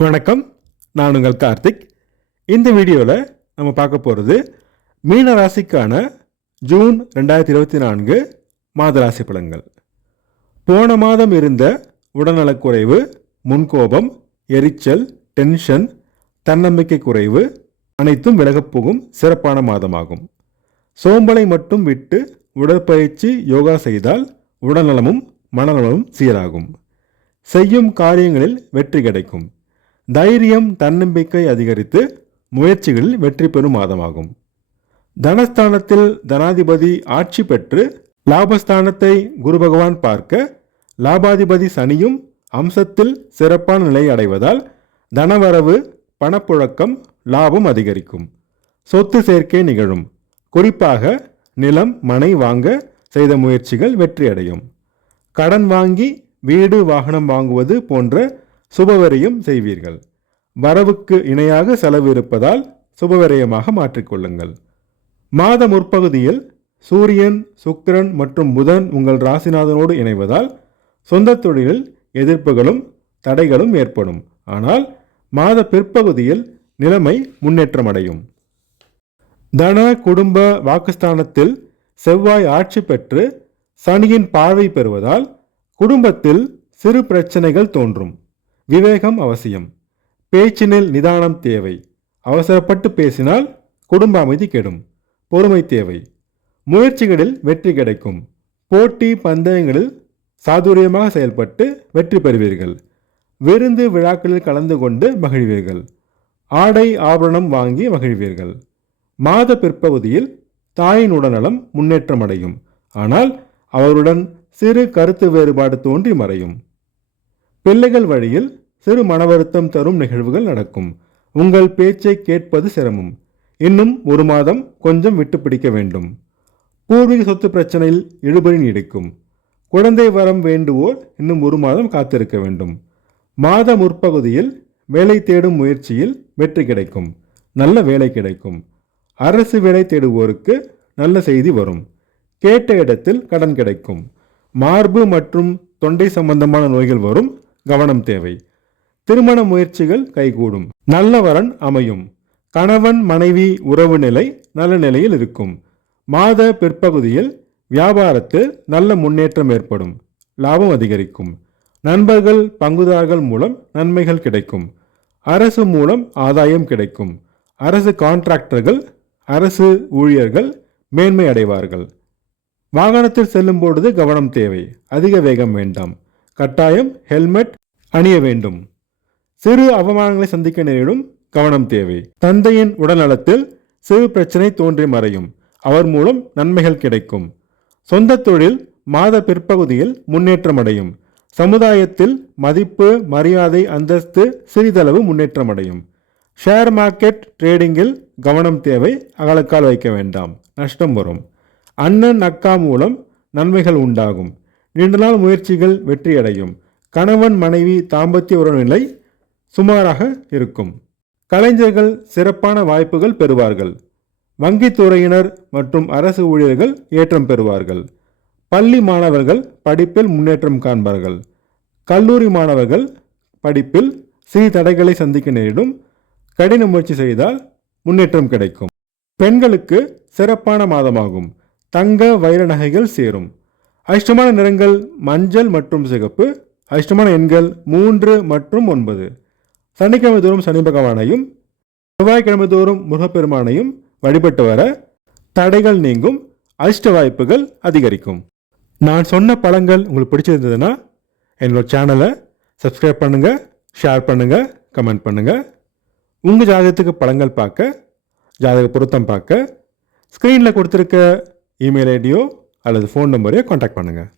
வணக்கம், நான் உங்கள் கார்த்திக். இந்த வீடியோவில் நம்ம பார்க்க போகிறது மீன ராசிக்கான ஜூன் 2024 மாத ராசி பலன்கள். போன மாதம் இருந்த உடல்நலக்குறைவு, முன்கோபம், எரிச்சல், டென்ஷன், தன்னம்பிக்கை குறைவு அனைத்தும் விலகப் போகும் சிறப்பான மாதமாகும். சோம்பலை மட்டும் விட்டு உடற்பயிற்சி, யோகா செய்தால் உடல்நலமும் மனநலமும் சீராகும். செய்யும் காரியங்களில் வெற்றி கிடைக்கும். தைரியம், தன்னம்பிக்கை அதிகரித்து முயற்சிகளில் வெற்றி பெறும் மாதமாகும். தனஸ்தானத்தில் தனாதிபதி ஆட்சி பெற்று லாபஸ்தானத்தை குரு பகவான் பார்க்க, லாபாதிபதி சனியும் அம்சத்தில் சிறப்பான நிலை அடைவதால் தனவரவு, பணப்புழக்கம், லாபம் அதிகரிக்கும். சொத்து சேர்க்கை நிகழும். குறிப்பாக நிலம், மனை வாங்க செய்த முயற்சிகள் வெற்றியடையும். கடன் வாங்கி வீடு, வாகனம் வாங்குவது போன்ற சுபவரியம் செய்வீர்கள். வரவுக்கு இணையாக செலவு இருப்பதால் சுபவரியமாக மாற்றிக்கொள்ளுங்கள். மாத முற்பகுதியில் சூரியன், சுக்கிரன் மற்றும் புதன் உங்கள் ராசிநாதனோடு இணைவதால் சொந்த தொழிலில் எதிர்ப்புகளும் தடைகளும் ஏற்படும். ஆனால் மாத பிற்பகுதியில் நிலைமை முன்னேற்றமடையும். தன, குடும்ப, வாக்குஸ்தானத்தில் செவ்வாய் ஆட்சி பெற்று சனியின் பார்வை பெறுவதால் குடும்பத்தில் சிறு பிரச்சனைகள் தோன்றும். விவேகம் அவசியம். பேச்சினில் நிதானம் தேவை. அவசரப்பட்டு பேசினால் குடும்ப அமைதி கெடும். பொறுமை தேவை. முயற்சிகளில் வெற்றி கிடைக்கும். போட்டி பந்தயங்களில் சாதுரியமாக செயல்பட்டு வெற்றி பெறுவீர்கள். விருந்து விழாக்களில் கலந்து கொண்டு மகிழ்வீர்கள். ஆடை ஆபரணம் வாங்கி மகிழ்வீர்கள். மாத பிற்பகுதியில் தாயின் உடல்நலம் முன்னேற்றமடையும். ஆனால் அவருடன் சிறு கருத்து வேறுபாடு தோன்றி மறையும். பிள்ளைகள் வழியில் சிறு மனவருத்தம் தரும் நிகழ்வுகள் நடக்கும். உங்கள் பேச்சை கேட்பது சிரமம். இன்னும் ஒரு மாதம் கொஞ்சம் விட்டு பிடிக்க வேண்டும். பூர்வீக சொத்து பிரச்சனையில் இழுபறி நீடிக்கும். குழந்தை வரம் வேண்டுவோர் இன்னும் ஒரு மாதம் காத்திருக்க வேண்டும். மாத முற்பகுதியில் வேலை தேடும் முயற்சியில் வெற்றி கிடைக்கும். நல்ல வேலை கிடைக்கும். அரசு வேலை தேடுவோருக்கு நல்ல செய்தி வரும். கேட்ட இடத்தில் கடன் கிடைக்கும். மார்பு மற்றும் தொண்டை சம்பந்தமான நோய்கள் வரும். கவனம் தேவை. திருமண முயற்சிகள் கைகூடும். நல்ல வரன் அமையும். கணவன் மனைவி உறவு நிலை நல்ல நிலையில் இருக்கும். மாத பிற்பகுதியில் வியாபாரத்தில் நல்ல முன்னேற்றம் ஏற்படும். லாபம் அதிகரிக்கும். நண்பர்கள், பங்குதாரர்கள் மூலம் நன்மைகள் கிடைக்கும். அரசு மூலம் ஆதாயம் கிடைக்கும். அரசு கான்ட்ராக்டர்கள், அரசு ஊழியர்கள் மேன்மை அடைவார்கள். வாகனத்தில் செல்லும் பொழுது கவனம் தேவை. அதிக வேகம் வேண்டாம். கட்டாயம் ஹெல்மெட் அணிய வேண்டும். சிறு அவமானங்களை சந்திக்க நேரிடும். கவனம் தேவை. தந்தையின் உடல்நலத்தில் சிறு பிரச்சனை தோன்றி மறையும். அவர் மூலம் நன்மைகள் கிடைக்கும். சொந்த தொழில் மாத பிற்பகுதியில் முன்னேற்றமடையும். சமுதாயத்தில் மதிப்பு, மரியாதை, அந்தஸ்து சிறிதளவு முன்னேற்றமடையும். ஷேர் மார்க்கெட் ட்ரேடிங்கில் கவனம் தேவை. அகலக்கால் வைக்க வேண்டாம். நஷ்டம் வரும். அண்ணன், அக்கா மூலம் நன்மைகள் உண்டாகும். நீண்ட நாள் முயற்சிகள் வெற்றியடையும். கணவன் மனைவி தாம்பத்திய உறவுநிலை சுமாராக இருக்கும். கலைஞர்கள் சிறப்பான வாய்ப்புகள் பெறுவார்கள். வங்கித்துறையினர் மற்றும் அரசு ஊழியர்கள் ஏற்றம் பெறுவார்கள். பள்ளி மாணவர்கள் படிப்பில் முன்னேற்றம் காண்பார்கள். கல்லூரி மாணவர்கள் படிப்பில் சிறு தடைகளை சந்திக்க நேரிடும். கடின முயற்சி செய்தால் முன்னேற்றம் கிடைக்கும். பெண்களுக்கு சிறப்பான மாதமாகும். தங்க, வைர நகைகள் சேரும். அதிர்ஷ்டமான நிறங்கள் மஞ்சள் மற்றும் சிகப்பு. அதிர்ஷ்டமான எண்கள் 3 மற்றும் 9. சனிக்கிழமை தோறும் சனி பகவானையும் செவ்வாய்க்கிழமை தோறும் முருகப்பெருமானையும் வழிபட்டு வர தடைகள் நீங்கும். அதிர்ஷ்ட வாய்ப்புகள் அதிகரிக்கும். நான் சொன்ன பலன்கள் உங்களுக்கு பிடிச்சிருந்ததுன்னா என்னோட சேனலை சப்ஸ்கிரைப் பண்ணுங்கள், ஷேர் பண்ணுங்கள், கமெண்ட் பண்ணுங்கள். உங்கள் ஜாதகத்துக்கு பலன்கள் பார்க்க, ஜாதக பொருத்தம் பார்க்க ஸ்க்ரீனில் கொடுத்துருக்க இமெயில் ஐடியோ அல்லது ஃபோன் நம்பரையோ கான்டாக்ட் பண்ணுங்கள்.